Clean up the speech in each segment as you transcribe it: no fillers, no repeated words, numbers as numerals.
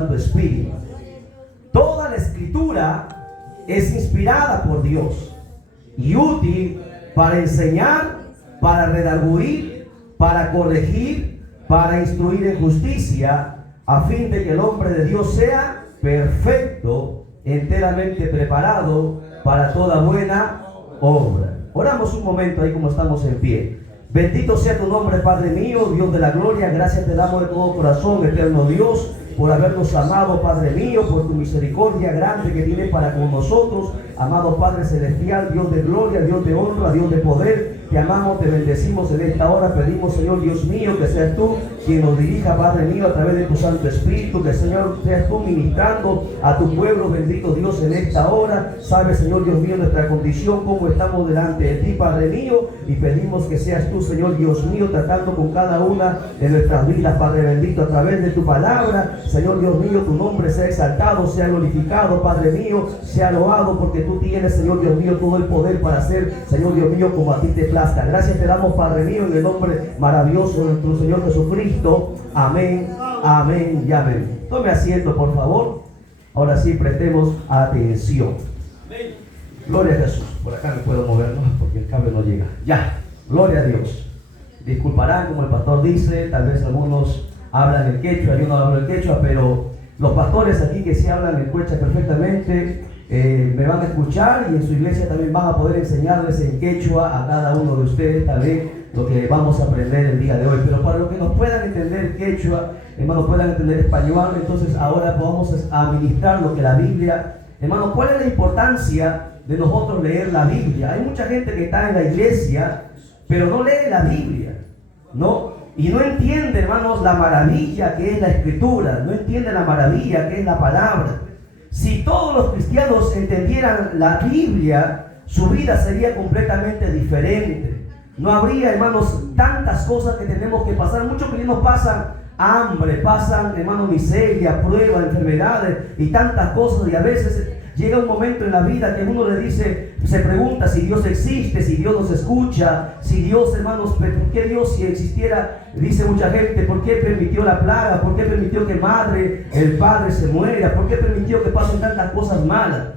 Santo Espíritu. Toda la Escritura es inspirada por Dios y útil para enseñar, para redarguir, para corregir, para instruir en justicia, a fin de que el hombre de Dios sea perfecto, enteramente preparado para toda buena obra. Oramos un momento ahí como estamos en pie. Bendito sea tu nombre, Padre mío, Dios de la gloria. Gracias te damos de todo corazón, eterno Dios, por habernos amado, Padre mío, por tu misericordia grande que tienes para con nosotros. Amado Padre celestial, Dios de gloria, Dios de honra, Dios de poder, te amamos, te bendecimos en esta hora. Pedimos, Señor Dios mío, que seas tú quien nos dirija, Padre mío, a través de tu Santo Espíritu. Que, Señor, seas tú ministrando a tu pueblo, bendito Dios, en esta hora. Sabe, Señor Dios mío, nuestra condición, cómo estamos delante de ti, Padre mío, y pedimos que seas tú, Señor Dios mío, tratando con cada una de nuestras vidas, Padre bendito, a través de tu palabra. Señor Dios mío, tu nombre sea exaltado, sea glorificado, Padre mío, sea loado, porque tú tienes, Señor Dios mío, todo el poder para hacer, Señor Dios mío, como a ti te plazca. Gracias te damos, Padre mío, en el nombre maravilloso de nuestro Señor Jesucristo. Amén, amén y amén. Tome asiento, por favor. Ahora sí, prestemos atención. Gloria a Jesús. Por acá no puedo movernos porque el cable no llega. Ya, gloria a Dios. Disculparán, como el pastor dice, tal vez algunos hablan el quechua, yo no hablo el quechua, pero los pastores aquí que sí hablan el quechua perfectamente, me van a escuchar, y en su iglesia también van a poder enseñarles en quechua a cada uno de ustedes también lo que vamos a aprender el día de hoy. Pero para los que nos puedan entender quechua, hermanos, puedan entender español, entonces ahora vamos a ministrar lo que la Biblia, hermanos, ¿cuál es la importancia de nosotros leer la Biblia? Hay mucha gente que está en la iglesia, pero no lee la Biblia, ¿no? Y no entiende, hermanos, la maravilla que es la Escritura, no entiende la maravilla que es la palabra. Si todos los cristianos entendieran la Biblia, su vida sería completamente diferente. No habría, hermanos, tantas cosas que tenemos que pasar. Muchos cristianos pasan hambre, pasan, hermanos, miseria, pruebas, enfermedades y tantas cosas, y a veces llega un momento en la vida que uno le dice, se pregunta si Dios existe, si Dios nos escucha, si Dios, hermanos, ¿por qué Dios, si existiera, dice mucha gente, por qué permitió la plaga? ¿Por qué permitió que el padre se muera? ¿Por qué permitió que pasen tantas cosas malas?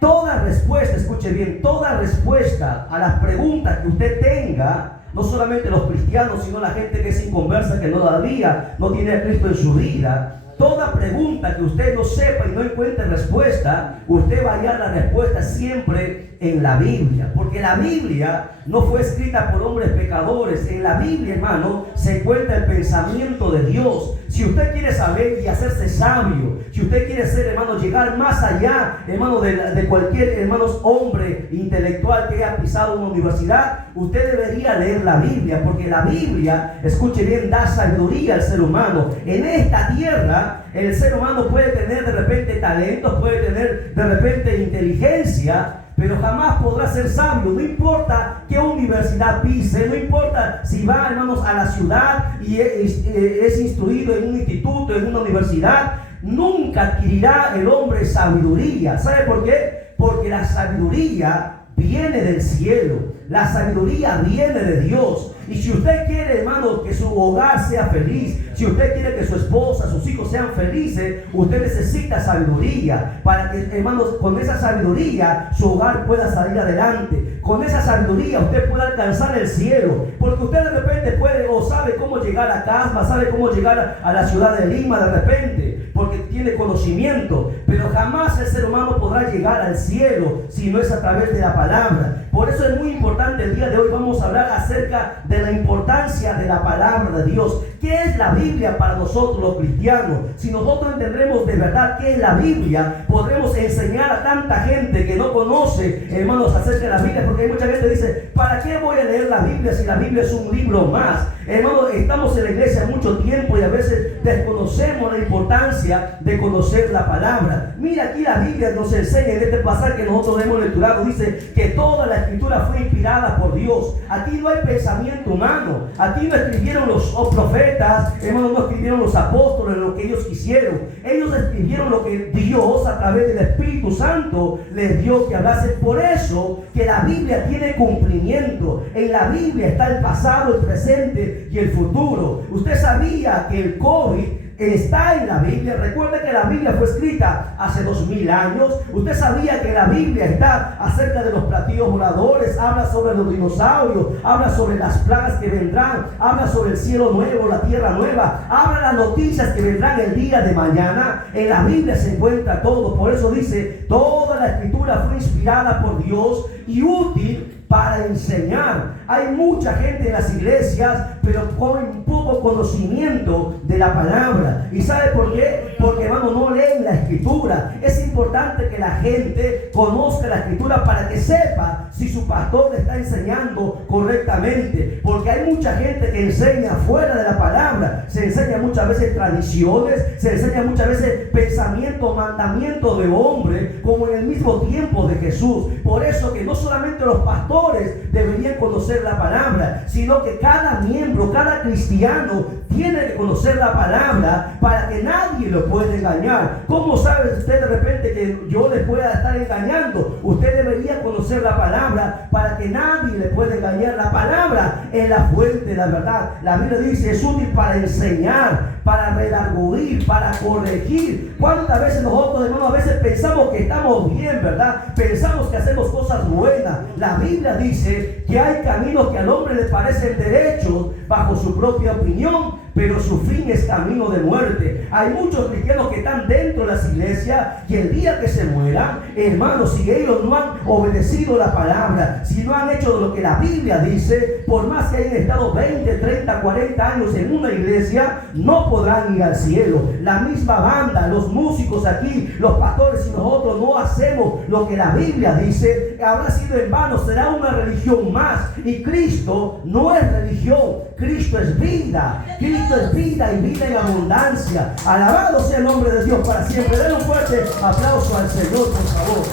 Toda respuesta, escuche bien, toda respuesta a las preguntas que usted tenga, no solamente los cristianos, sino la gente que es inconversa, que todavía no tiene a Cristo en su vida, toda pregunta que usted no sepa y no encuentre respuesta, usted va a hallar la respuesta siempre en la Biblia. Porque la Biblia no fue escrita por hombres pecadores. En la Biblia, hermano, se encuentra el pensamiento de Dios. Si usted quiere saber y hacerse sabio, si usted quiere ser, hermano, llegar más allá, hermano, de cualquier, hermanos, hombre intelectual que haya pisado una universidad, usted debería leer la Biblia, porque la Biblia, escuche bien, da sabiduría al ser humano. En esta tierra, el ser humano puede tener de repente talentos, puede tener de repente inteligencia, pero jamás podrá ser sabio. No importa qué universidad pise, no importa si va, hermanos, a la ciudad y es instruido en un instituto, en una universidad, nunca adquirirá el hombre sabiduría. ¿Sabe por qué? Porque la sabiduría viene del cielo, la sabiduría viene de Dios. Y si usted quiere, hermano, que su hogar sea feliz, si usted quiere que su esposa, sus hijos sean felices, usted necesita sabiduría para que, hermanos, con esa sabiduría su hogar pueda salir adelante. Con esa sabiduría usted pueda alcanzar el cielo, porque usted de repente puede o sabe cómo llegar a Casma, sabe cómo llegar a la ciudad de Lima de repente, porque tiene conocimiento, pero jamás el ser humano podrá llegar al cielo si no es a través de la palabra. Por eso es muy importante el día de hoy. Vamos a hablar acerca de la importancia de la palabra de Dios. ¿Qué es la Biblia para nosotros los cristianos? Si nosotros entendemos de verdad qué es la Biblia, podremos enseñar a tanta gente que no conoce, hermanos, acerca de la Biblia, porque hay mucha gente que dice, ¿para qué voy a leer la Biblia si la Biblia es un libro más? Hermanos, estamos en la iglesia mucho tiempo y a veces desconocemos la importancia de conocer la palabra. Mira, aquí la Biblia nos enseña en este pasaje que nosotros hemos lecturado, dice que toda la escritura fue inspirada por Dios. Aquí no hay pensamiento humano, aquí no escribieron los profetas, hermanos, no escribieron los apóstoles lo que ellos quisieron. Ellos escribieron lo que Dios a través del Espíritu Santo les dio que hablase. Por eso que la Biblia tiene cumplimiento. En la Biblia está el pasado, el presente y el futuro. Usted sabía que el COVID está en la Biblia. Recuerde que la Biblia fue escrita hace 2000 años. Usted sabía que la Biblia está acerca de los platillos voladores, habla sobre los dinosaurios, habla sobre las plagas que vendrán, habla sobre el cielo nuevo, la tierra nueva, habla las noticias que vendrán el día de mañana. En la Biblia se encuentra todo. Por eso dice, toda la escritura fue inspirada por Dios y útil para enseñar. Hay mucha gente en las iglesias, pero con poco conocimiento de la palabra. ¿Y sabe por qué? Porque, hermano, no leen la escritura. Es importante que la gente conozca la escritura para que sepa si su pastor le está enseñando correctamente. Porque hay mucha gente que enseña fuera de la palabra. Se enseña muchas veces tradiciones, se enseña muchas veces pensamientos, mandamientos de hombre, como en el mismo tiempo de Jesús. Por eso que no solamente los pastores deberían conocer la palabra, sino que cada miembro, cada cristiano tiene que conocer la palabra para que nadie lo pueda engañar. ¿Cómo sabe usted de repente que yo le pueda estar engañando? Usted debería conocer la palabra para que nadie le pueda engañar. La palabra es la fuente de la verdad. La Biblia dice, es útil para enseñar, para redarguir, para corregir. ¿Cuántas veces nosotros, hermanos, a veces pensamos que estamos bien, verdad? Pensamos que hacemos cosas buenas. La Biblia dice que hay caminos que al hombre le parecen derechos bajo su propia opinión, pero su fin es camino de muerte. Hay muchos cristianos que están dentro de las iglesias y el día que se mueran, hermanos, si ellos no han obedecido la palabra, si no han hecho lo que la Biblia dice, por más que hayan estado 20, 30, 40 años en una iglesia, no podrán ir al cielo. La misma banda, los músicos aquí, los pastores, si nosotros no hacemos lo que la Biblia dice, habrá sido en vano, será una religión más. Y Cristo no es religión, Cristo es vida. Cristo es vida y vida en abundancia. Alabado sea el nombre de Dios para siempre. Denle un fuerte aplauso al Señor, por favor.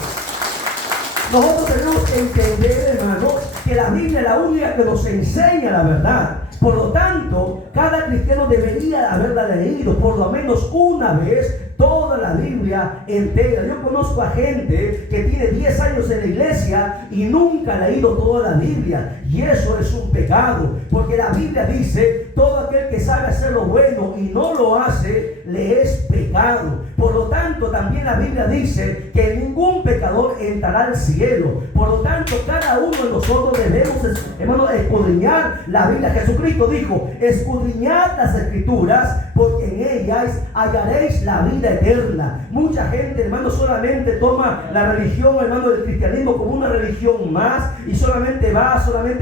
Nosotros tenemos que entender, hermanos, que la Biblia es la única que nos enseña la verdad. Por lo tanto, cada cristiano debería haberla leído por lo menos una vez toda la Biblia entera. Yo conozco a gente que tiene 10 años en la iglesia y nunca ha leído toda la Biblia. Y eso es un pecado, porque la Biblia dice, todo aquel que sabe hacer lo bueno y no lo hace, le es pecado. Por lo tanto, también la Biblia dice que ningún pecador entrará al cielo. Por lo tanto, cada uno de nosotros debemos, hermanos, escudriñar la Biblia. Jesucristo dijo, escudriñad las escrituras, porque en ellas hallaréis la vida eterna. Mucha gente, hermano, solamente toma la religión, hermano, del cristianismo como una religión más y solamente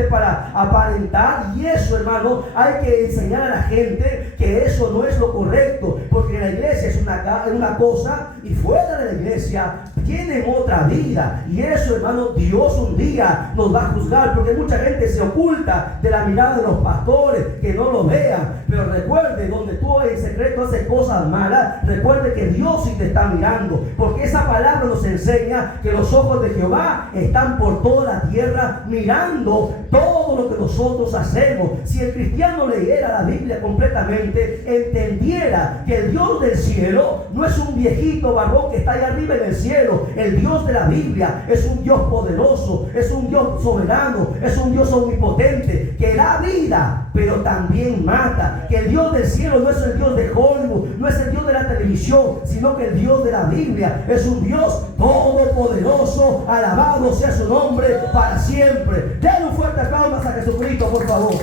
para aparentar. Y eso, hermano, hay que enseñar a la gente que eso no es lo correcto, porque la iglesia es una cosa y fuera de la iglesia tienen otra vida. Y eso, hermano, Dios un día nos va a juzgar, porque mucha gente se oculta de la mirada de los pastores, que no lo vean. Pero recuerde, donde tú en secreto haces cosas malas, recuerde que Dios sí te está mirando, porque esa palabra nos enseña que los ojos de Jehová están por toda la tierra mirando todo lo que nosotros hacemos. Si el cristiano leyera la Biblia completamente, entendiera que el Dios del cielo no es un viejito varón que está allá arriba en el cielo. El Dios de la Biblia es un Dios poderoso, es un Dios soberano, es un Dios omnipotente, que da vida, pero también mata. Que el Dios del cielo no es el Dios de Hollywood, no es el Dios de la televisión, sino que el Dios de la Biblia es un Dios todopoderoso. Alabado sea su nombre para siempre. Denle un fuerte aplauso a Jesucristo, por favor.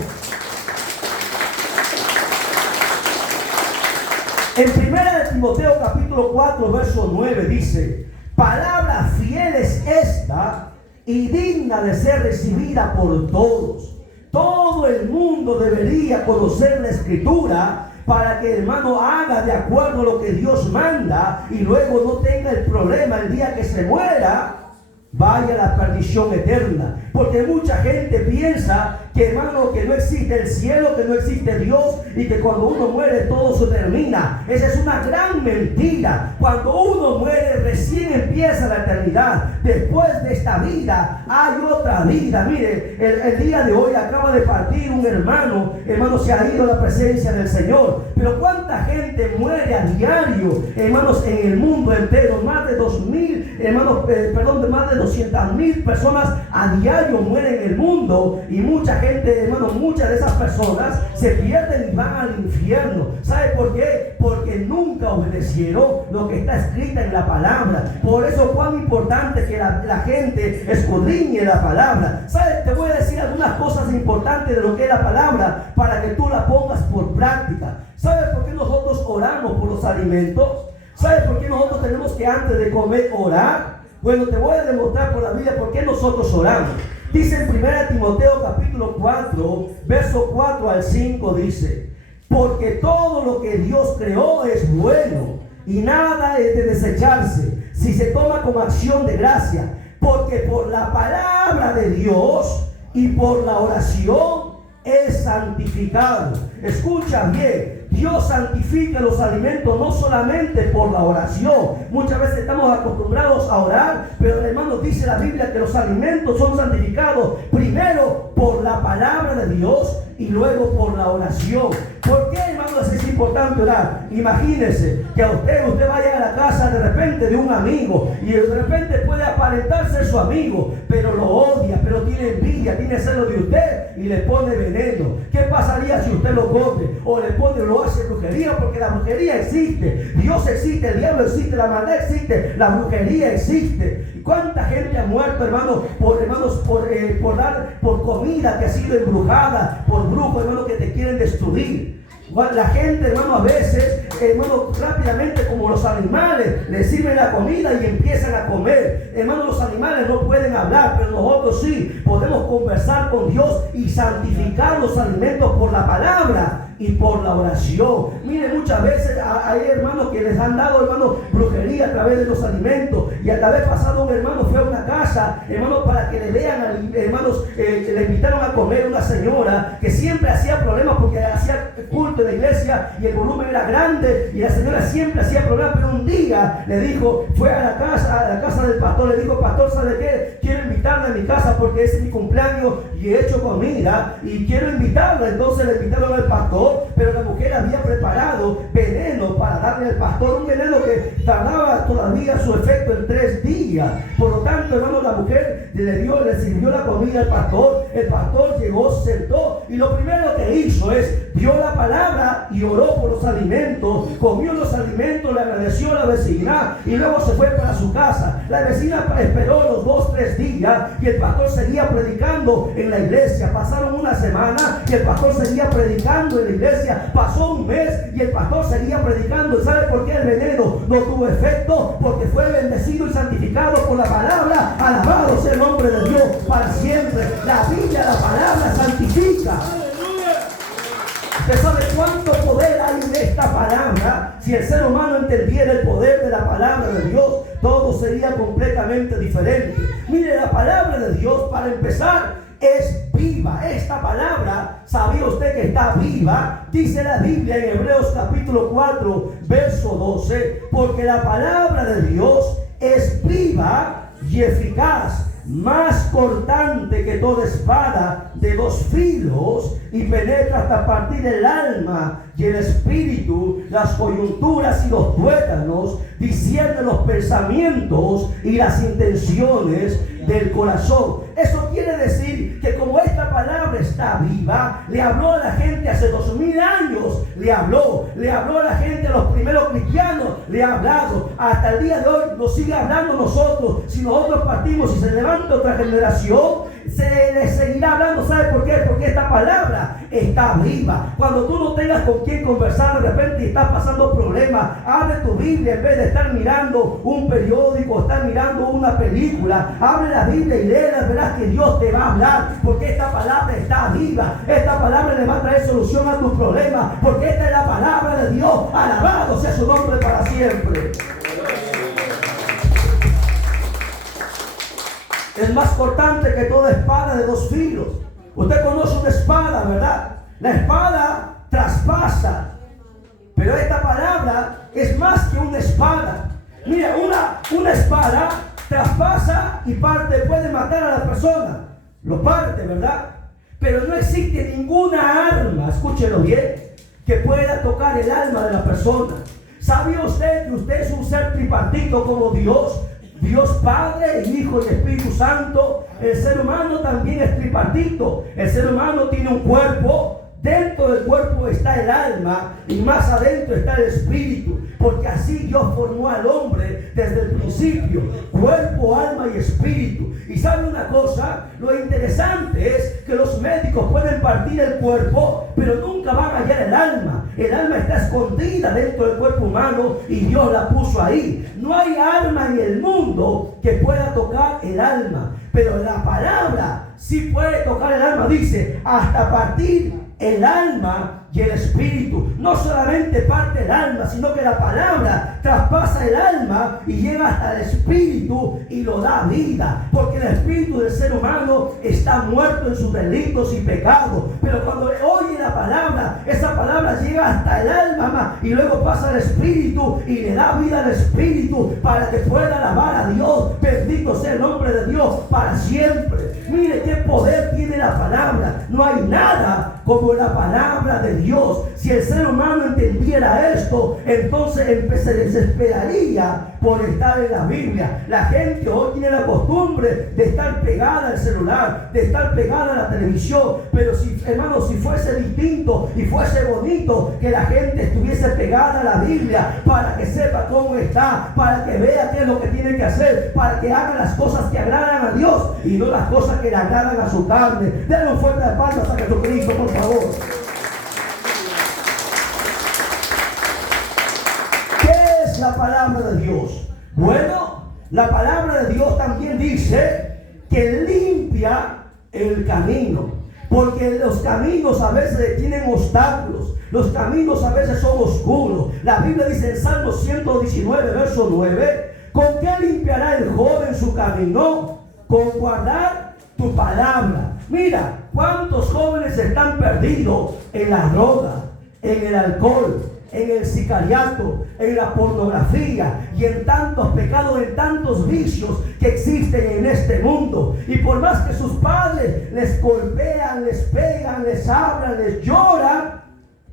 En 1 Timoteo capítulo 4 verso 9 dice, palabra fiel es esta y digna de ser recibida por todos. Todo el mundo debería conocer la escritura para que el hermano haga de acuerdo a lo que Dios manda y luego no tenga el problema el día que se muera, vaya a la perdición eterna. Porque mucha gente piensa que, hermano, que no existe el cielo, que no existe Dios y que cuando uno muere todo se termina. Esa es una gran mentira. Cuando uno muere recién empieza la eternidad. Después de esta vida hay otra vida. Mire, el día de hoy acaba de partir un hermano se ha ido a la presencia del Señor. Pero cuánta gente muere a diario, hermanos, en el mundo entero. Más de 2,000, hermanos, más de 200,000 personas a diario mueren en el mundo, y mucha gente gente, hermano, muchas de esas personas se pierden y van al infierno. ¿Sabe por qué? Porque nunca obedecieron lo que está escrito en la palabra. Por eso cuán importante que la gente escudriñe la palabra. ¿Sabe? Te voy a decir algunas cosas importantes de lo que es la palabra para que tú la pongas por práctica. ¿Sabes por qué nosotros oramos por los alimentos? ¿Sabes por qué nosotros tenemos que antes de comer orar? Bueno, te voy a demostrar por la Biblia por qué nosotros oramos. Dice en 1 Timoteo capítulo 4, verso 4 al 5, dice: porque todo lo que Dios creó es bueno y nada es de desecharse si se toma como acción de gracia, porque por la palabra de Dios y por la oración es santificado. Escucha bien, Dios santifica los alimentos no solamente por la oración. Muchas veces estamos acostumbrados a orar, pero hermanos, dice la Biblia que los alimentos son santificados primero por la palabra de Dios y luego por la oración. ¿Por qué, hermanos, es importante orar? Imagínense que a usted vaya a la casa de repente de un amigo y de repente puede aparentar ser su amigo, pero lo odia, pero tiene envidia, tiene celo de usted y le pone veneno. ¿Qué pasaría si usted lo come o le pone, lo hace brujería? Porque la brujería existe, Dios existe, el diablo existe, la maldad existe, la brujería existe. ¿Cuánta gente ha muerto, hermanos, por comida que ha sido embrujada, por brujos, hermanos, que te quieren destruir? La gente, hermano, a veces, hermano, rápidamente como los animales, les sirven la comida y empiezan a comer. Hermano, los animales no pueden hablar, pero nosotros sí podemos conversar con Dios y santificar los alimentos por la palabra y por la oración. Mire, muchas veces hay hermanos que les han dado, hermanos, brujería a través de los alimentos. Y a la vez pasado un hermano fue a una casa, hermanos, para que le vean, hermanos, le invitaron a comer una señora que siempre hacía problemas porque hacía culto en la iglesia y el volumen era grande y la señora siempre hacía problemas. Pero un día le dijo, fue a la casa del pastor, le dijo: pastor, ¿sabe qué? Quiero invitarla a mi casa porque es mi cumpleaños y he hecho comida y quiero invitarla. Entonces le invitaron al pastor, pero la mujer había preparado veneno para darle al pastor, un veneno que tardaba todavía su efecto en 3 días. Por lo tanto, hermano, la mujer le sirvió la comida al pastor. El pastor llegó, se sentó y lo primero que hizo es vio la palabra y oró por los alimentos, comió los alimentos, le agradeció a la vecina y luego se fue para su casa. La vecina esperó los 2-3 días y el pastor seguía predicando en la iglesia. Pasaron una semana y el pastor seguía predicando en la iglesia. Pasó un mes y el pastor seguía predicando. ¿Sabe por qué el veneno no tuvo efecto? Porque fue bendecido y santificado por la palabra. Alabado sea el nombre de Dios para siempre. La Biblia, la palabra santifica. ¿Usted sabe cuánto poder hay en esta palabra? Si el ser humano entendiera el poder de la palabra de Dios, todo sería completamente diferente. Mire, la palabra de Dios, para empezar, es viva. Esta palabra, ¿sabía usted que está viva? Dice la Biblia en Hebreos capítulo 4, verso 12, porque la palabra de Dios es viva y eficaz, más cortante que toda espada de 2 filos, y penetra hasta partir el alma y el espíritu, las coyunturas y los tuétanos, discierne los pensamientos y las intenciones del corazón. Eso quiere decir que como esta palabra está viva, le habló a la gente hace 2000 años, le habló a la gente, a los primeros cristianos, le ha hablado. Hasta el día de hoy nos sigue hablando nosotros. Si nosotros partimos y se levanta otra generación, se le seguirá hablando. ¿Sabe por qué? Porque esta palabra está viva. Cuando tú no tengas con quién conversar de repente y estás pasando problemas, abre tu Biblia en vez de estar mirando un periódico, estar mirando una película. Abre la Biblia y léela, verás que Dios te va a hablar, porque esta palabra está viva. Esta palabra le va a traer solución a tus problemas, porque esta es la palabra de Dios. Alabado sea su nombre para siempre. Es más cortante que toda espada de 2 filos. Usted conoce una espada, ¿verdad? La espada traspasa, pero esta palabra es más que una espada. Mira, una espada traspasa y parte, puede matar a la persona, lo parte, ¿verdad? Pero no existe ninguna arma, escúchelo bien, que pueda tocar el alma de la persona. ¿Sabía usted que usted es un ser tripartito como Dios? Dios Padre, Hijo y Espíritu Santo. El ser humano también es tripartito. El ser humano tiene un cuerpo. Dentro del cuerpo está el alma y más adentro está el espíritu, porque así Dios formó al hombre desde el principio, cuerpo, alma y espíritu. Y sabe una cosa, lo interesante es que los médicos pueden partir el cuerpo, pero nunca van a hallar el alma. El alma está escondida dentro del cuerpo humano y Dios la puso ahí. No hay alma en el mundo que pueda tocar el alma, pero la palabra sí puede tocar el alma. Dice, hasta partir el alma y el espíritu. No solamente parte el alma, sino que la palabra traspasa el alma y llega hasta el espíritu y lo da vida, porque el espíritu del ser humano está muerto en sus delitos y pecados. Pero cuando oye la palabra, esa palabra llega hasta el alma y luego pasa al espíritu y le da vida al espíritu para que pueda alabar a Dios. Bendito sea el nombre de Dios para siempre. Mire qué poder tiene la palabra. No hay nada como la palabra de Dios. Si el ser humano entendiera esto, entonces se desesperaría por estar en la Biblia. La gente hoy tiene la costumbre de estar pegada al celular, de estar pegada a la televisión. Pero si, hermano, si fuese distinto y fuese bonito que la gente estuviese pegada a la Biblia para que sepa cómo está, para que vea qué es lo que tiene que hacer, para que haga las cosas que agradan a Dios y no las cosas que le agradan a su carne. Denle un fuerte aplauso a Jesucristo, por favor. ¿Qué es la palabra de Dios? Bueno, la palabra de Dios también dice que limpia el camino, porque los caminos a veces tienen obstáculos, los caminos a veces son oscuros. La Biblia dice en Salmo 119, verso 9, ¿con qué limpiará el joven su camino? Con guardar tu palabra. Mira, cuántos jóvenes están perdidos en la droga, en el alcohol, en el sicariato, en la pornografía y en tantos pecados, en tantos vicios que existen en este mundo. Y por más que sus padres les golpean, les pegan, les hablan, les lloran,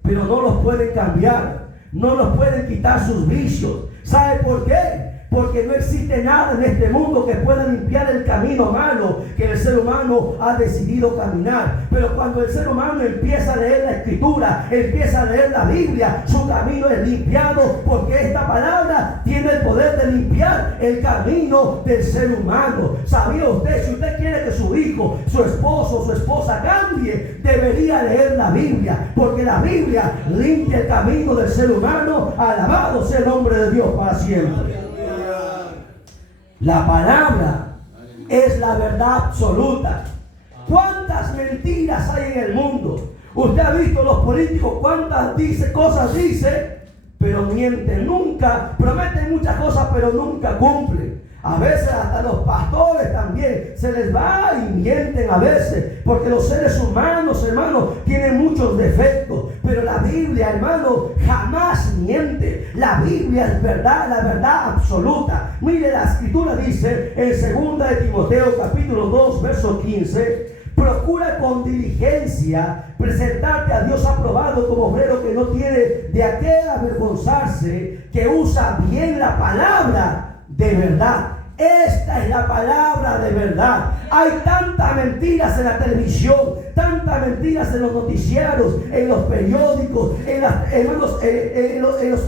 pero no los pueden cambiar, no los pueden quitar sus vicios. ¿Sabe por qué? Porque no existe nada en este mundo que pueda limpiar el camino malo que el ser humano ha decidido caminar. Pero cuando el ser humano empieza a leer la Escritura, empieza a leer la Biblia, su camino es limpiado, porque esta palabra tiene el poder de limpiar el camino del ser humano. ¿Sabía usted? Si usted quiere que su hijo, su esposo, su esposa cambie, debería leer la Biblia, porque la Biblia limpia el camino del ser humano. Alabado sea el nombre de Dios para siempre. La palabra es la verdad absoluta. ¿Cuántas mentiras hay en el mundo? Usted ha visto los políticos cuántas cosas dicen, pero mienten. Nunca prometen muchas cosas, pero nunca cumplen. A veces hasta los pastores también se les va y mienten a veces, porque los seres humanos, hermano, tienen muchos defectos. Pero la Biblia, hermano, jamás miente. La Biblia es verdad, la verdad absoluta. Mire, la Escritura dice en 2 de Timoteo capítulo 2, verso 15, procura con diligencia presentarte a Dios aprobado como obrero que no tiene de qué avergonzarse, que usa bien la palabra de verdad. Esta es la palabra de verdad. Hay tantas mentiras en la televisión, tantas mentiras en los noticiarios, en los periódicos, en las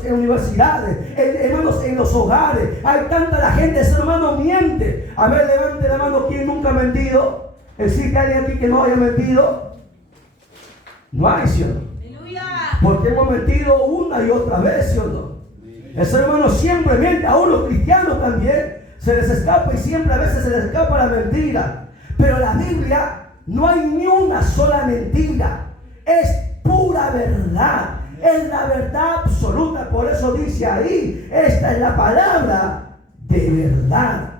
universidades, hermanos, en los hogares. Hay tanta la gente, el ser humano miente. A ver, levante la mano quien nunca ha mentido. ¿Existe alguien aquí que no haya mentido? No hay, ¿sí o no? Porque hemos mentido una y otra vez, ¿sí o no? El ser humano siempre miente, aún los cristianos también. Se les escapa y siempre a veces se les escapa la mentira. Pero la Biblia no hay ni una sola mentira. Es pura verdad. Es la verdad absoluta. Por eso dice ahí, esta es la palabra de verdad.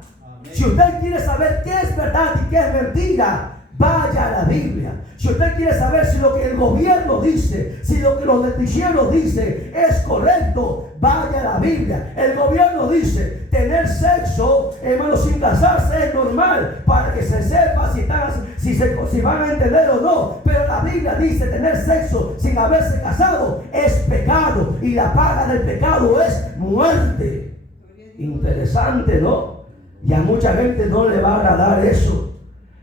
Si usted quiere saber qué es verdad y qué es mentira, vaya a la Biblia. Si usted quiere saber si lo que el gobierno dice, si lo que los noticieros dicen es correcto, vaya a la Biblia. El gobierno dice, tener sexo, hermano, sin casarse es normal, para que se sepa si van a entender o no. Pero la Biblia dice, tener sexo sin haberse casado es pecado, y la paga del pecado es muerte. Interesante, ¿no? Y a mucha gente no le va a agradar eso.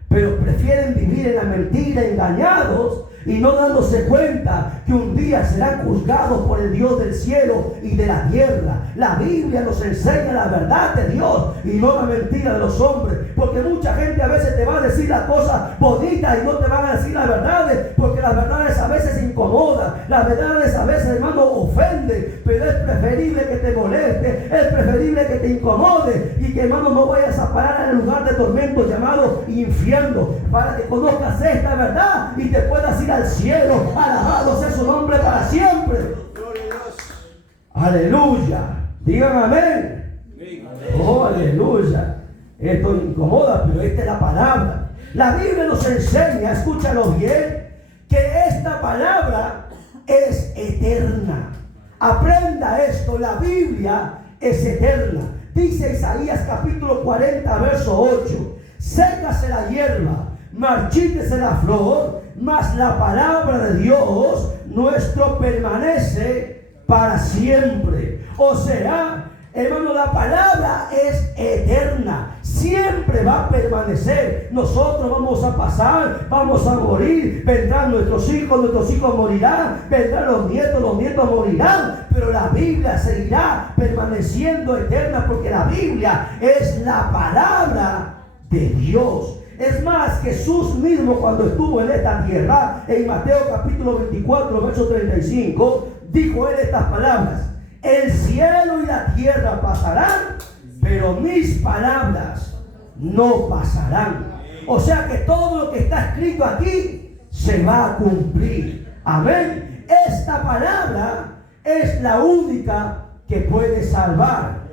Pero prefieren vivir en la mentira, engañados, y no dándose cuenta que un día serán juzgados por el Dios del cielo y de la tierra. La Biblia nos enseña la verdad de Dios y no la mentira de los hombres. Porque mucha gente a veces te va a decir las cosas bonitas y no te van a decir las verdades, porque las verdades a veces incomodan, las verdades a veces, hermano, ofenden. Pero es preferible que te moleste, es preferible que te incomode y que, hermano, no vayas a parar en el lugar de tormento llamado infierno, para que conozcas esta verdad y te puedas ir al cielo. Alabado sea su nombre para siempre. Aleluya. Digan amén. Oh, aleluya. Esto incomoda, pero esta es la palabra. La Biblia nos enseña, escúchalo bien, que esta palabra es eterna. Aprenda esto, la Biblia es eterna. Dice Isaías capítulo 40, verso 8: sécase la hierba, marchítese la flor, mas la palabra de Dios nuestro permanece para siempre. O sea, hermano, la palabra es eterna, siempre va a permanecer. Nosotros vamos a pasar, vamos a morir, vendrán nuestros hijos morirán, vendrán los nietos morirán, pero la Biblia seguirá permaneciendo eterna, porque la Biblia es la palabra de Dios. Es más, Jesús mismo, cuando estuvo en esta tierra, en Mateo capítulo 24, verso 35, dijo él estas palabras: el cielo y la tierra pasarán, pero mis palabras no pasarán. O sea que todo lo que está escrito aquí se va a cumplir. Amén. Esta palabra es la única que puede salvar.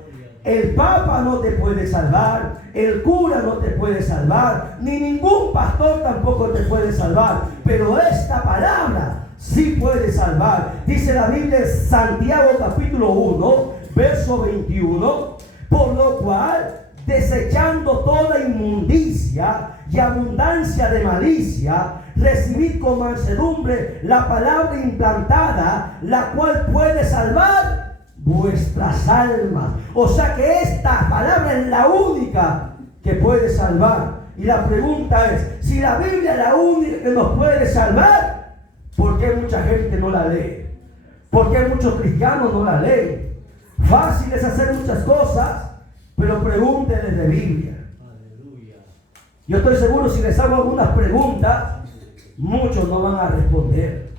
El Papa no te puede salvar, el cura no te puede salvar, ni ningún pastor tampoco te puede salvar, pero esta palabra sí puede salvar. Dice la Biblia en Santiago capítulo 1, verso 21: por lo cual, desechando toda inmundicia y abundancia de malicia, recibid con mansedumbre la palabra implantada, la cual puede salvar vuestras almas. O sea que esta palabra es la única que puede salvar. Y la pregunta es, si la Biblia es la única que nos puede salvar, ¿por qué mucha gente no la lee? ¿Por qué muchos cristianos no la leen? Fácil es hacer muchas cosas, pero pregúntenle de Biblia. Yo estoy seguro, si les hago algunas preguntas, muchos no van a responder.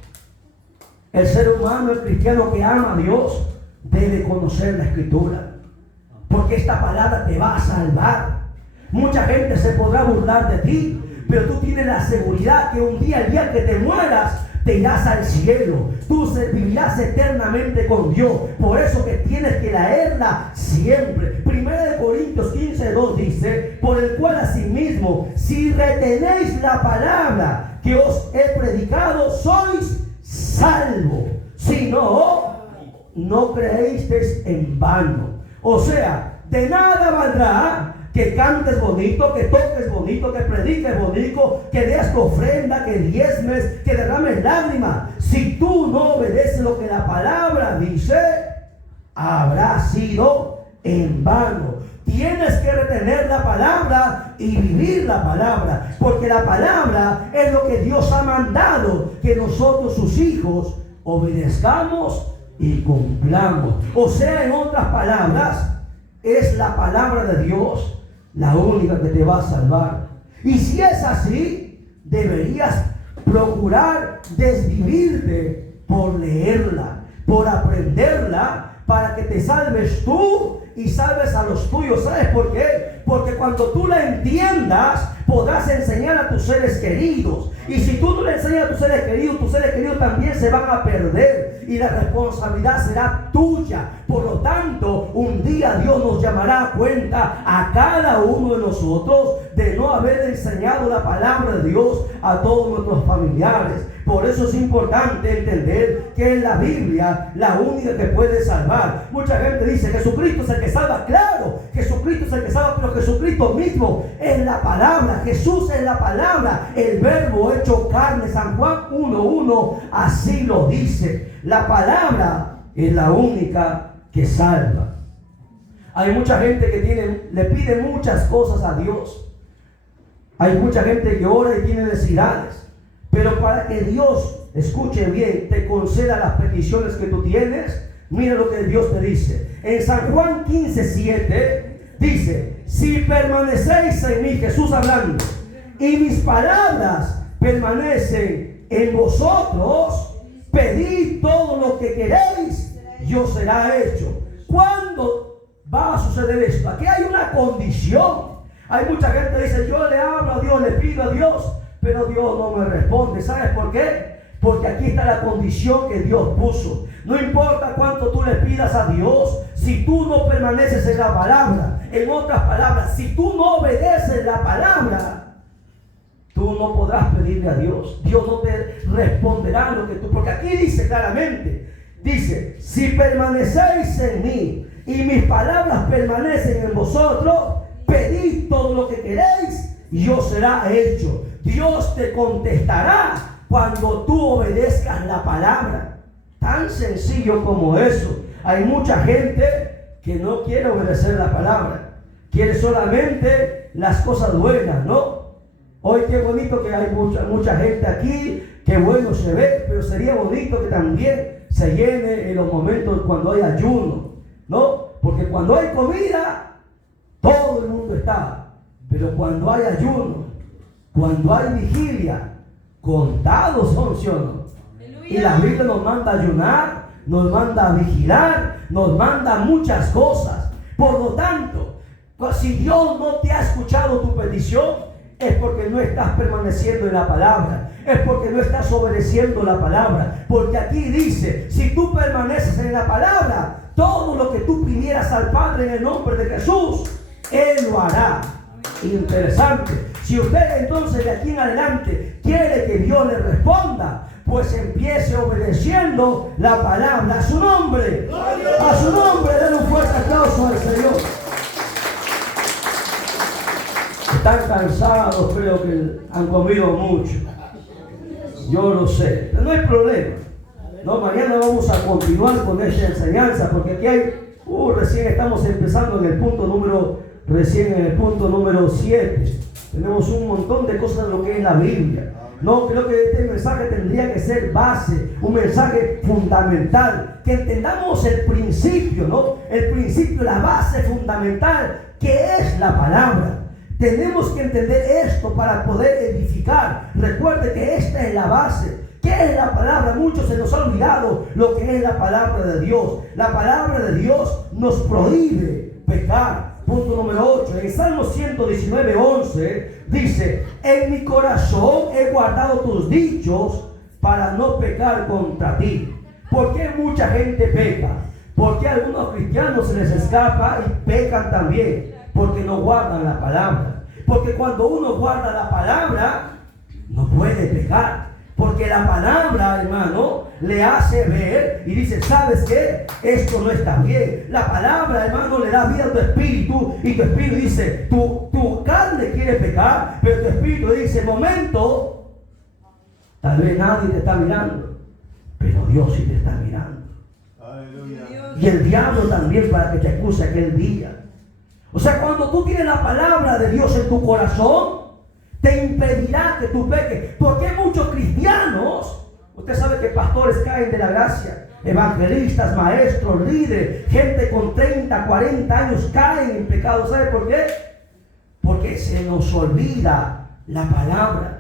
El ser humano, el cristiano que ama a Dios, debe conocer la Escritura, porque esta palabra te va a salvar. Mucha gente se podrá burlar de ti, pero tú tienes la seguridad que un día, el día que te mueras, te irás al cielo. Tú vivirás eternamente con Dios. Por eso que tienes que leerla siempre. 1 Corintios 15:2 dice: por el cual asimismo, si retenéis la palabra que os he predicado, sois salvos. Si no, no creísteis en vano. O sea, de nada valdrá que cantes bonito, que toques bonito, que prediques bonito, que des tu ofrenda, que diezmes, que derrames lágrimas. Si tú no obedeces lo que la palabra dice, habrá sido en vano. Tienes que retener la palabra y vivir la palabra, porque la palabra es lo que Dios ha mandado que nosotros, sus hijos, obedezcamos y cumplamos. O sea, en otras palabras, es la palabra de Dios la única que te va a salvar. Y si es así, deberías procurar desvivirte por leerla, por aprenderla, para que te salves tú y salves a los tuyos. ¿Sabes por qué? Porque cuando tú la entiendas, podrás enseñar a tus seres queridos. Y si tú no le enseñas a tus seres queridos también se van a perder. Y la responsabilidad será tuya. Por lo tanto, un día Dios nos llamará a cuenta a cada uno de nosotros de no haber enseñado la palabra de Dios a todos nuestros familiares. Por eso es importante entender que es la Biblia la única que puede salvar. Mucha gente dice: Jesucristo es el que salva. Claro, Jesucristo es el que salva, pero Jesucristo mismo es la palabra. Jesús es la palabra, el verbo hecho carne. San Juan 1:1 así lo dice. La palabra es la única que salva. Hay mucha gente que le pide muchas cosas a Dios. Hay mucha gente que ora y tiene necesidades. Pero para que Dios, escuche bien, te conceda las peticiones que tú tienes, mira lo que Dios te dice. En San Juan 15:7 dice: si permanecéis en mí, Jesús hablando, y mis palabras permanecen en vosotros, pedid todo lo que queréis y os será hecho. ¿Cuándo va a suceder esto? Aquí hay una condición. Hay mucha gente que dice: yo le hablo a Dios, le pido a Dios, pero Dios no me responde. ¿Sabes por qué? Porque aquí está la condición que Dios puso. No importa cuánto tú le pidas a Dios, si tú no permaneces en la palabra. En otras palabras, si tú no obedeces la palabra, tú no podrás pedirle a Dios. Dios no te responderá lo que tú... Porque aquí dice claramente, dice: si permanecéis en mí y mis palabras permanecen en vosotros, pedid todo lo que queréis y os será hecho. Dios te contestará cuando tú obedezcas la palabra. Tan sencillo como eso. Hay mucha gente que no quiere obedecer la palabra. Quiere solamente las cosas buenas, ¿no? Hoy qué bonito que hay mucha gente aquí, qué bueno se ve, pero sería bonito que también se llene en los momentos cuando hay ayuno, ¿no? Porque cuando hay comida, todo el mundo está. Pero cuando hay ayuno, cuando hay vigilia, contados son, ¿sí o no? Y la Biblia nos manda a ayunar, nos manda a vigilar, nos manda muchas cosas. Por lo tanto, si Dios no te ha escuchado tu petición, es porque no estás permaneciendo en la palabra, es porque no estás obedeciendo la palabra. Porque aquí dice: si tú permaneces en la palabra, todo lo que tú pidieras al Padre en el nombre de Jesús, Él lo hará. Interesante. Si usted entonces de aquí en adelante quiere que Dios le responda, pues empiece obedeciendo la palabra. A su nombre, a su nombre, den un fuerte aplauso al Señor. Están cansados, creo que han comido mucho. Yo lo sé, pero no hay problema. No, mañana vamos a continuar con esta enseñanza, porque aquí hay, recién estamos empezando en el punto número 7. Tenemos un montón de cosas de lo que es la Biblia. No, creo que este mensaje tendría que ser base, un mensaje fundamental, que entendamos el principio, ¿no? El principio, la base fundamental, que es la palabra. Tenemos que entender esto para poder edificar. Recuerde que esta es la base. ¿Qué es la palabra? Muchos se nos ha olvidado lo que es la palabra de Dios. La palabra de Dios nos prohíbe pecar. Punto número 8. En Salmo 119:11 dice: en mi corazón he guardado tus dichos para no pecar contra ti. ¿Por qué mucha gente peca? ¿Por qué a algunos cristianos se les escapa y pecan también? Porque no guardan la palabra. Porque cuando uno guarda la palabra, no puede pecar. Porque la palabra, hermano, le hace ver y dice: ¿sabes qué? Esto no está bien. La palabra, hermano, le da vida a tu espíritu, y tu espíritu dice: tu carne quiere pecar, pero tu espíritu dice: momento, tal vez nadie te está mirando, pero Dios sí te está mirando. Aleluya. Y el diablo también, para que te acuse aquel día. O sea, cuando tú tienes la palabra de Dios en tu corazón, te impedirá que tú peques. Porque muchos cristianos, usted sabe que pastores caen de la gracia, evangelistas, maestros, líderes, gente con 30, 40 años caen en pecado. ¿Sabe por qué? Porque se nos olvida la palabra.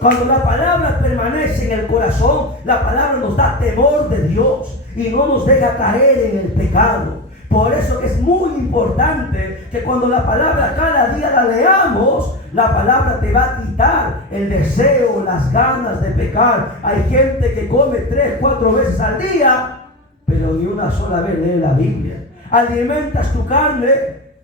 Cuando la palabra permanece en el corazón, la palabra nos da temor de Dios y no nos deja caer en el pecado. Por eso que es muy importante que cuando la palabra cada día la leamos, la palabra te va a quitar el deseo, las ganas de pecar. Hay gente que come 3, 4 veces al día, pero ni una sola vez lee la Biblia. Alimentas tu carne,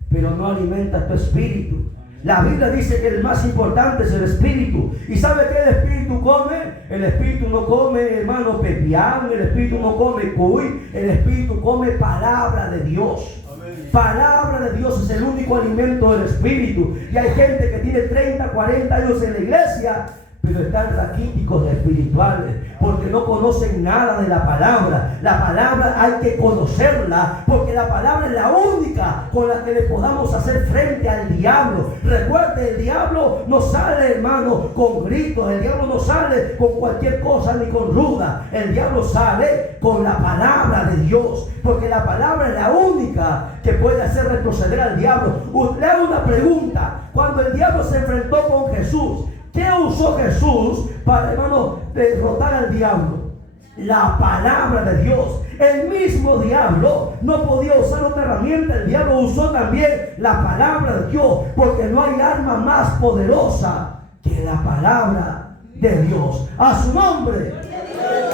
pero no alimentas tu espíritu. La Biblia dice que el más importante es el espíritu. ¿Y sabe qué el espíritu come? El espíritu no come, hermano, pepián. El espíritu no come cuy. El espíritu come palabra de Dios. Amén. Palabra de Dios es el único alimento del espíritu. Y hay gente que tiene 30, 40 años en la iglesia, pero están raquíticos espirituales, porque no conocen nada de la palabra. La palabra hay que conocerla, porque la palabra es la única con la que le podamos hacer frente al diablo. Recuerde, el diablo no sale, hermano, con gritos, el diablo no sale con cualquier cosa ni con ruda. El diablo sale con la palabra de Dios, porque la palabra es la única que puede hacer retroceder al diablo. Le hago una pregunta: cuando el diablo se enfrentó con Jesús, ¿qué usó Jesús para, hermano, derrotar al diablo? La palabra de Dios. El mismo diablo no podía usar otra herramienta. El diablo usó también la palabra de Dios, porque no hay arma más poderosa que la palabra de Dios. A su nombre,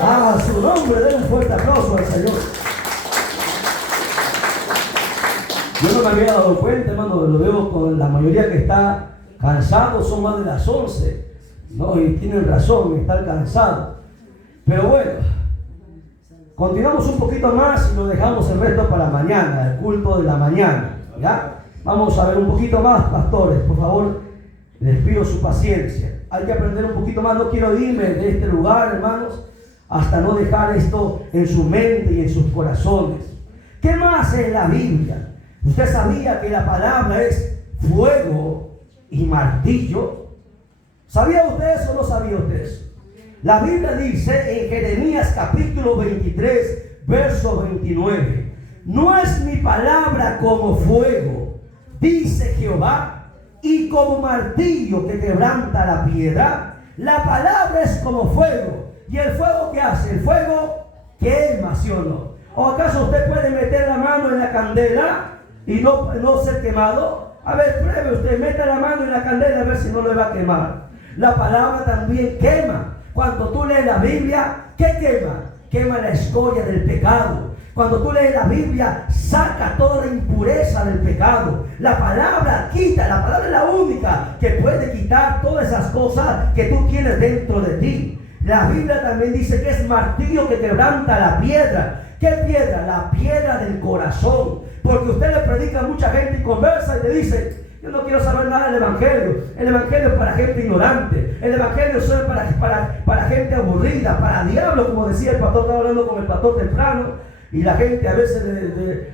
a su nombre, den un fuerte aplauso al Señor. Yo no me había dado cuenta, hermano, lo veo con la mayoría que está cansado, son más de las 11, ¿no? Y tienen razón, están cansados. Pero bueno, continuamos un poquito más y lo dejamos el resto para mañana, el culto de la mañana, ¿ya? Vamos a ver un poquito más, pastores, por favor, les pido su paciencia. Hay que aprender un poquito más. No quiero irme de este lugar, hermanos, hasta no dejar esto en su mente y en sus corazones. ¿Qué más es la Biblia? ¿Usted sabía que la palabra es fuego y martillo? ¿Sabía usted eso o no sabía usted eso? La Biblia dice en Jeremías capítulo 23, verso 29: no es mi palabra como fuego, dice Jehová, y como martillo que quebranta la piedra. La palabra es como fuego. ¿Y el fuego qué hace? El fuego quema, ¿sí o no? ¿O acaso usted puede meter la mano en la candela y no ser quemado? A ver, pruebe usted, meta la mano en la candela a ver si no le va a quemar. La palabra también quema. Cuando tú lees la Biblia, ¿qué quema? Quema la escoria del pecado. Cuando tú lees la Biblia, saca toda la impureza del pecado. La palabra quita, la palabra es la única que puede quitar todas esas cosas que tú tienes dentro de ti. La Biblia también dice que es martillo que quebranta la piedra. ¿Qué piedra? La piedra del corazón. Porque usted le predica a mucha gente y conversa y le dice: yo no quiero saber nada del Evangelio. El Evangelio es para gente ignorante. El Evangelio es para gente aburrida, para diablo, como decía el pastor. Estaba hablando con el pastor temprano y la gente a veces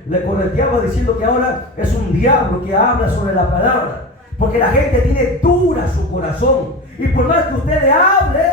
le correteaba diciendo que ahora es un diablo que habla sobre la palabra. Porque la gente tiene dura su corazón. Y por más que usted le hable,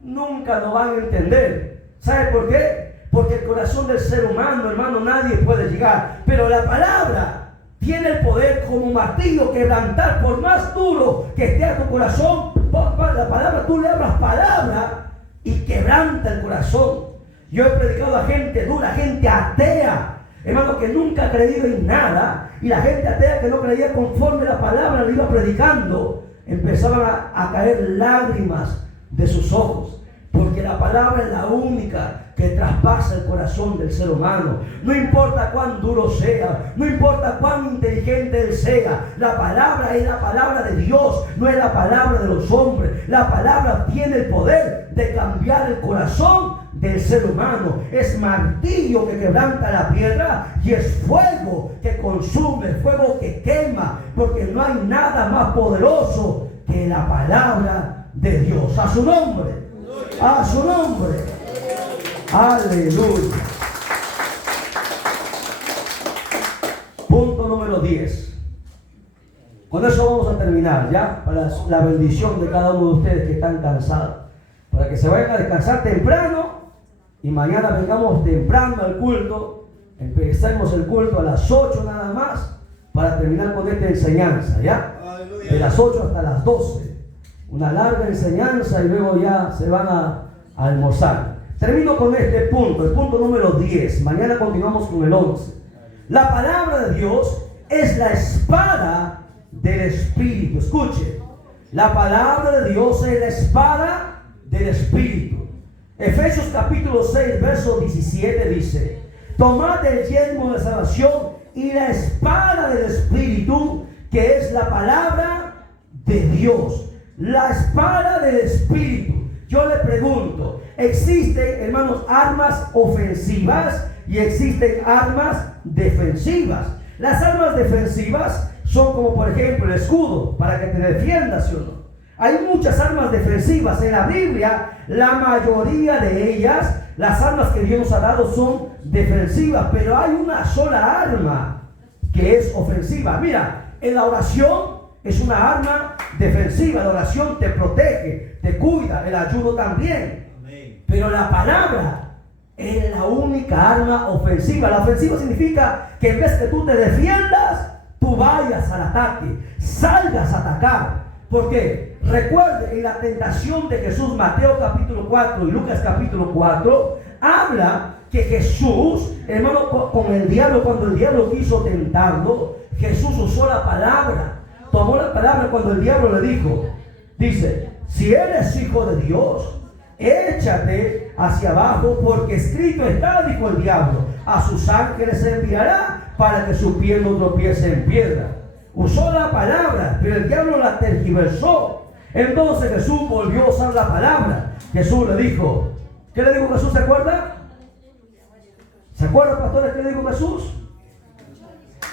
nunca lo van a entender. ¿Sabe por qué? Porque el corazón del ser humano, hermano, nadie puede llegar. Pero la palabra tiene el poder como martillo quebrantar. Por más duro que esté a tu corazón, la palabra, tú le hablas palabra y quebranta el corazón. Yo he predicado a gente dura, gente atea, hermano, que nunca ha creído en nada. Y la gente atea que no creía conforme la palabra le iba predicando, empezaban a caer lágrimas de sus ojos. Porque la palabra es la única que traspasa el corazón del ser humano. No importa cuán duro sea, no importa cuán inteligente él sea, la palabra es la palabra de Dios, no es la palabra de los hombres. La palabra tiene el poder de cambiar el corazón del ser humano. Es martillo que quebranta la piedra y es fuego que consume, fuego que quema, porque no hay nada más poderoso que la palabra de Dios. A su nombre. A su nombre. Aleluya. Punto número 10. Con eso vamos a terminar ya, para la bendición de cada uno de ustedes que están cansados, para que se vayan a descansar temprano y mañana vengamos temprano al culto. Empecemos el culto a las 8 nada más, para terminar con esta enseñanza, ¿ya? Aleluya. De las 8 hasta las 12. Una larga enseñanza y luego ya se van a almorzar. Termino con este punto, el punto número 10. Mañana continuamos con el 11. La palabra de Dios es la espada del Espíritu. Escuche, la palabra de Dios es la espada del Espíritu. Efesios capítulo 6, verso 17 dice: tomad el yelmo de salvación y la espada del Espíritu, que es la palabra de Dios. La espada del Espíritu. Yo le pregunto, ¿existen, hermanos, armas ofensivas y existen armas defensivas? Las armas defensivas son como, por ejemplo, el escudo, para que te defiendas, ¿sí o no? Hay muchas armas defensivas en la Biblia. La mayoría de ellas, las armas que Dios nos ha dado son defensivas, pero hay una sola arma que es ofensiva. Mira, en la oración es una arma defensiva. La oración te protege, te cuida, el ayuno también. Pero la palabra es la única arma ofensiva. La ofensiva significa que en vez que tú te defiendas, tú vayas al ataque, salgas a atacar. ¿Por qué? Recuerde, en la tentación de Jesús, Mateo capítulo 4 y Lucas capítulo 4, habla que Jesús, hermano, con el diablo, cuando el diablo quiso tentarlo, Jesús usó la palabra. Tomó la palabra cuando el diablo le dijo, dice, si eres hijo de Dios, échate hacia abajo, porque escrito está, dijo el diablo, a sus ángeles enviará para que su pie no tropiece en piedra. Usó la palabra, pero el diablo la tergiversó. Entonces Jesús volvió a usar la palabra. Jesús le dijo, ¿qué le dijo Jesús? ¿Se acuerda? ¿Se acuerdan, pastores, qué le dijo Jesús?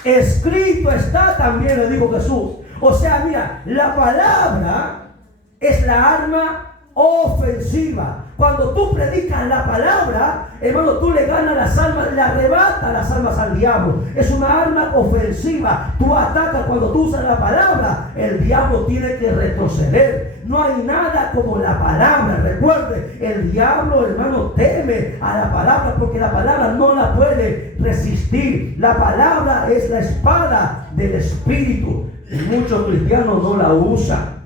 Escrito está, también le dijo Jesús. O sea, mira, la palabra es la arma ofensiva. Cuando tú predicas la palabra, hermano, tú le ganas las almas, le arrebatas las almas al diablo. Es una arma ofensiva. Tú atacas cuando tú usas la palabra. El diablo tiene que retroceder. No hay nada como la palabra. Recuerde, el diablo, hermano, teme a la palabra porque la palabra no la puede resistir. La palabra es la espada del Espíritu. Y muchos cristianos no la usan.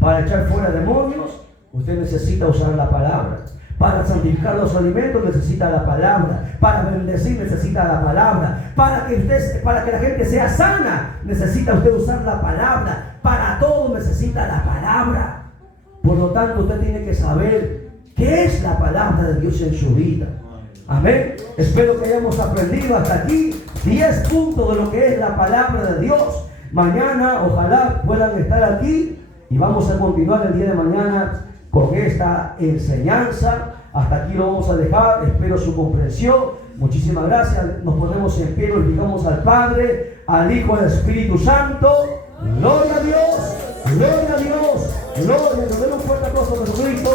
Para echar fuera demonios, usted necesita usar la palabra. Para santificar los alimentos necesita la palabra. Para bendecir necesita la palabra. Para que la gente sea sana necesita usted usar la palabra. Para todo necesita la palabra. Por lo tanto, usted tiene que saber qué es la palabra de Dios en su vida. Amén. Espero que hayamos aprendido hasta aquí 10 puntos de lo que es la palabra de Dios. Mañana ojalá puedan estar aquí y vamos a continuar el día de mañana con esta enseñanza. Hasta aquí lo vamos a dejar. Espero su comprensión. Muchísimas gracias. Nos ponemos en pie, glorificamos al Padre, al Hijo y al Espíritu Santo. Gloria a Dios, gloria a Dios, gloria a Dios. Den un fuerte aplauso a Jesucristo.